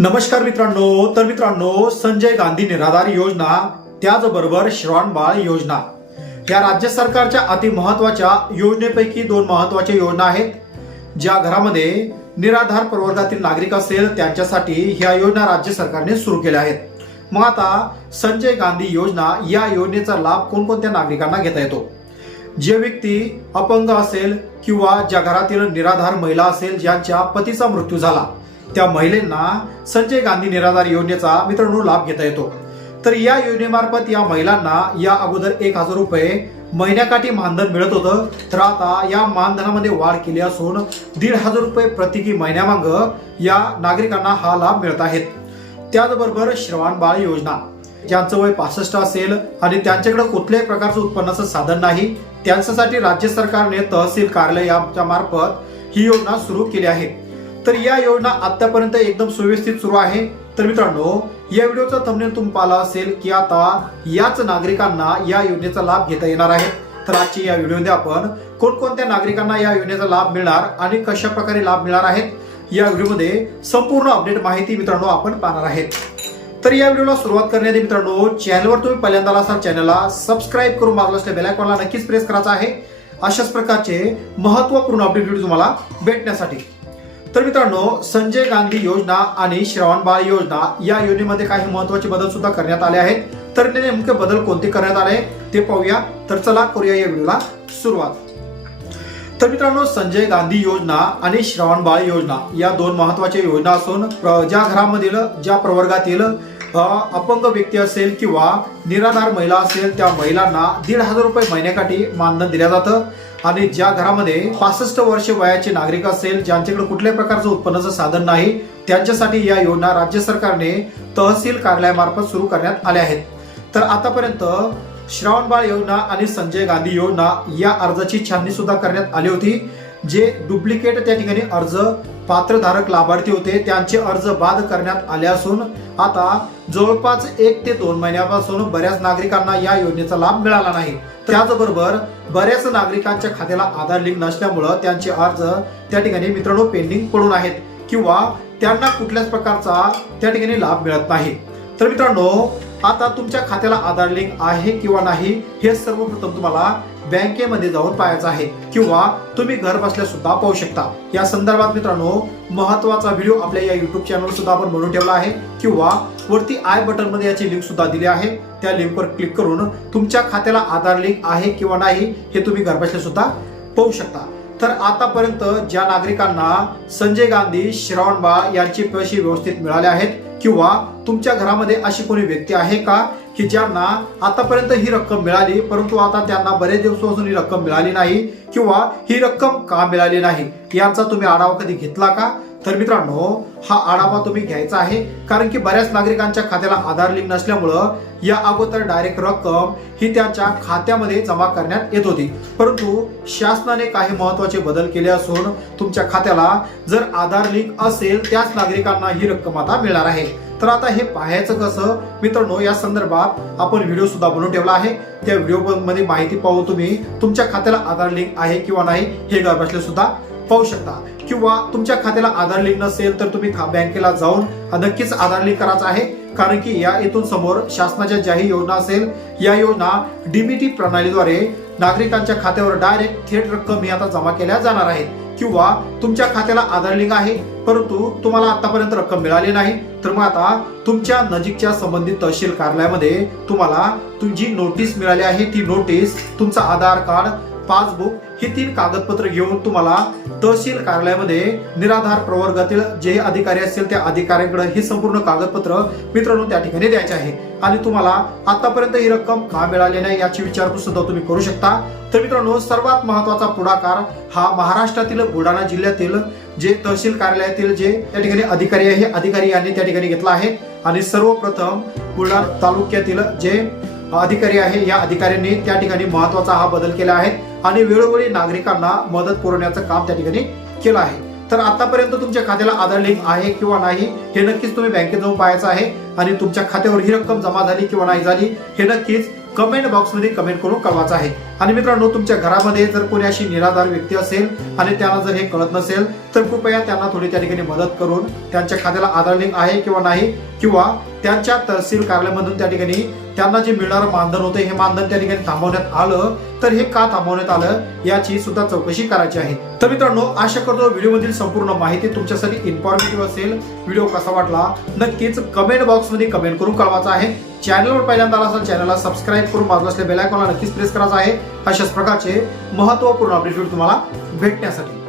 नमस्कार मित्रांनो, संजय गांधी निराधार योजना त्याचबरोबर श्रावण योजना या राज्य सरकारच्या अति महत्वाच्या योजनेपैकी दोन महत्वाच्या योजना आहेत. ज्या घरामध्ये निराधार प्रवर्गातील नागरिक असेल त्यांच्यासाठी ह्या योजना राज्य सरकारने सुरू केल्या आहेत. मग आता संजय गांधी योजना या योजनेचा लाभ कोणकोणत्या नागरिकांना घेता येतो? जे व्यक्ती अपंग असेल किंवा ज्या घरातील निराधार महिला असेल ज्यांच्या पतीचा मृत्यू झाला त्या महिलांना संजय गांधी निराधार योजनेचा मित्रांनो लाभ घेता येतो. तर या योजनेमार्फत या महिलांना या अगोदर 1000 रुपये महिन्याकाठी मानधन मिळत होतं. तर आता या मानधनामध्ये वाढ केली असून 1500 रुपये प्रतिकी महिन्यामाग या नागरिकांना हा लाभ मिळत आहेत. त्याचबरोबर श्रावण योजना ज्यांचं वय 65 असेल आणि त्यांच्याकडे कुठल्याही प्रकारचं उत्पन्नाचं साधन नाही त्यांच्यासाठी राज्य सरकारने तहसील कार्यालयाच्या मार्फत ही योजना सुरू केली आहे. तर या योजना आतापर्यंत एकदम सुव्यवस्थित सुरू आहे. तर मित्रांनो, या व्हिडिओचा थंबनेल तुम्ही पाहिला असेल की आता याच नागरिकांना या योजनेचा लाभ घेता येणार आहे. तर आजची या व्हिडिओमध्ये आपण कोणकोणत्या नागरिकांना या योजनेचा लाभ मिळणार आणि कशा प्रकारे लाभ मिळणार आहेत या व्हिडिओमध्ये संपूर्ण अपडेट माहिती मित्रांनो आपण पाहणार आहेत. तर या व्हिडिओला सुरुवात करण्याआधी मित्रांनो, चॅनलवर तुम्ही पहिल्यांदा असाल चॅनलला सबस्क्राईब करून बाजूला असलेल्या बेल आयकॉनला नक्कीच प्रेस करायचा आहे अशाच प्रकारचे महत्त्वपूर्ण अपडेट व्हिडिओ तुम्हाला भेटण्यासाठी. तर मित्रांनो, संजय गांधी योजना आणि श्रावण योजना या योजनेमध्ये काही महत्त्वाचे बदल सुद्धा करण्यात आले आहेत. तर नेमके बदल कोणते करण्यात आले ते पाहूया. तर चला करूया या व्हिडिओला सुरुवात. तर मित्रांनो, संजय गांधी योजना आणि श्रावण योजना या दोन महत्त्वाच्या योजना असून ज्या घरामधील ज्या प्रवर्गातील अपंग व्यक्ती असेल किंवा निराधार महिला असेल त्या महिलांना 1500 रुपये महिन्याकाठी मानधन दिलं जातं. आणि ज्या घरामध्ये 65 वर्ष वयाचे नागरिक असेल ज्यांच्याकडे कुठल्याही प्रकारचं उत्पन्नाचं साधन नाही त्यांच्यासाठी या योजना राज्य सरकारने तहसील कार्यालयामार्फत सुरू करण्यात आल्या आहेत. तर आतापर्यंत श्रावण योजना आणि संजय गांधी योजना या अर्जाची छाननी सुद्धा करण्यात आली होती. जे डुप्लिकेट त्या ठिकाणी अर्ज पात्रधारक लाभार्थी होते त्यांचे अर्ज बाद करण्यात आले असून आता जवळपास 1 ते 2 महिन्यापासून बऱ्याच नागरिकांना या योजनेचा लाभ मिळाला नाही. त्याचबरोबर बऱ्याच नागरिकांच्या खात्याला आधार लिंक नसल्यामुळे त्यांचे अर्ज त्या ठिकाणी मित्रांनो पेंडिंग पडून आहेत किंवा त्यांना कुठल्याच प्रकारचा त्या ठिकाणी लाभ मिळत नाही. तर मित्रांनो, आता तुमच्या खात्याला आधार लिंक आहे किंवा नाही हे सर्वप्रथम तुम्हाला बँकेमध्ये जाऊन पाहायचं आहे किंवा तुम्ही घर बसल्या सुद्धा पाहू शकता. या संदर्भात मित्रांनो महत्वाचा व्हिडिओ आपल्या या युट्यूब चॅनल सुद्धा आपण बनवून ठेवला आहे किंवा वरती आय बटन मध्ये याची लिंक सुद्धा दिली आहे. त्या लिंकवर क्लिक करून तुमच्या खात्याला आधार लिंक आहे किंवा नाही हे तुम्ही घर बसल्या सुद्धा पाहू शकता. तर आतापर्यंत ज्या नागरिकांना संजय गांधी श्रावण यांचे पैसे व्यवस्थित मिळाले आहेत किंवा तुमच्या घरामध्ये अशी कोणी व्यक्ती आहे का की ज्यांना आतापर्यंत ही रक्कम मिळाली परंतु आता त्यांना बरेच दिवसापासून ही रक्कम मिळाली नाही किंवा ही रक्कम का मिळाली नाही यांचा तुम्ही आढावा कधी घेतला का? तर मित्रांनो, हा आढावा तुम्ही घ्यायचा आहे कारण की बऱ्याच नागरिकांच्या खात्याला आधार लिंक नसल्यामुळं या अगोदर डायरेक्ट रक्कम ही त्यांच्या खात्यामध्ये जमा करण्यात येत होती. परंतु शासनाने काही महत्त्वाचे बदल केले असून तुमच्या खात्याला जर आधार लिंक असेल त्याच नागरिकांना ही रक्कम आता मिळणार आहे. तर आता हे पाहायचं कसं मित्रांनो, या संदर्भात आपण व्हिडिओ सुद्धा बनवून ठेवला आहे. त्या व्हिडिओ मध्ये माहिती पाहू तुम्ही तुमच्या खात्याला आधार लिंक आहे किंवा नाही हे घर बसल्या सुद्धा पाहू शकता. किंवा तुमच्या खात्याला आधार लिंक नसेल तर तुम्ही बँकेला जाऊन नक्कीच आधार लिंक करायचं आहे कारण की या इथून समोर शासनाच्या ज्याही योजना असेल या योजना डीबीटी प्रणालीद्वारे नागरिकांच्या खात्यावर डायरेक्ट थेट रक्कम ही आता जमा केल्या जाणार आहेत. किंवा तुमच्या खात्याला आधार लिंक आहे परंतु तुम्हाला आतापर्यंत रक्कम मिळाली नाही तर मग आता तुमच्या नजीकच्या संबंधित तहसील कार्यालयामध्ये तुम्हाला तुमची नोटीस मिळाली आहे. ती नोटीस, तुमचा आधार कार्ड, पासबुक ही 3 कागदपत्र घेऊन तुम्हाला तहसील कार्यालयामध्ये निराधार प्रवर्गातील जे अधिकारी असतील त्या अधिकाऱ्यांकडे ही संपूर्ण कागदपत्र मित्रांनो त्या ठिकाणी द्यायचे आहे. आणि तुम्हाला आतापर्यंत ही रक्कम का मिळाली नाही याची विचारपूस सुद्धा तुम्ही करू शकता. तर मित्रांनो, सर्वात महत्वाचा पुढाकार हा महाराष्ट्रातील बुलढाणा जिल्ह्यातील जे तहसील कार्यालयातील जे त्या ठिकाणी अधिकारी आहे हे अधिकारी यांनी त्या ठिकाणी घेतला आहे. आणि सर्वप्रथम बुलढाणा तालुक्यातील जे अधिकारी आहे या अधिकाऱ्यांनी त्या ठिकाणी महत्वाचा हा बदल केला आहे आणि वेळोवेळी नागरिकांना मदत पुरवण्याचं काम त्या ठिकाणी केलं आहे. तर आतापर्यंत तुमच्या खात्याला आधार लिंक आहे किंवा नाही हे नक्कीच तुम्ही बँकेत जाऊन पाहायचं आहे आणि तुमच्या खात्यावर ही रक्कम जमा झाली किंवा नाही झाली हे नक्कीच कमेंट बॉक्समध्ये कमेंट करून कळवायचं आहे. आणि मित्रांनो, तुमच्या घरामध्ये जर कोणी अशी निराधार व्यक्ती असेल आणि त्यांना जर हे कळत नसेल तर कृपया त्यांना थोडी त्या ठिकाणी मदत करून त्यांच्या खात्याला आधार लिंक आहे किंवा नाही, किंवा त्यांच्या तहसील कार्यालयामधून त्या ठिकाणी त्यांना जे मिळणारं मानधन होतं हे मानधन त्या ठिकाणी थांबवण्यात आलं तर हे का थांबवण्यात आलं याची सुद्धा चौकशी करायची आहे. तर मित्रांनो, आशा करतो व्हिडिओ मधील संपूर्ण माहिती तुमच्यासाठी इन्फॉर्मेटिव्ह असेल. व्हिडिओ कसा वाटला नक्कीच कमेंट बॉक्स मध्ये कमेंट करून कळवायचं आहे. चॅनलवर पहिल्यांदा आला असेल चॅनलला सबस्क्राईब करून बाजूला असलेल्या बेल आयकॉनला नक्कीच प्रेस करायचं आहे अशाच प्रकारचे महत्त्वपूर्ण अपडेट तुम्हाला भेटण्यासाठी.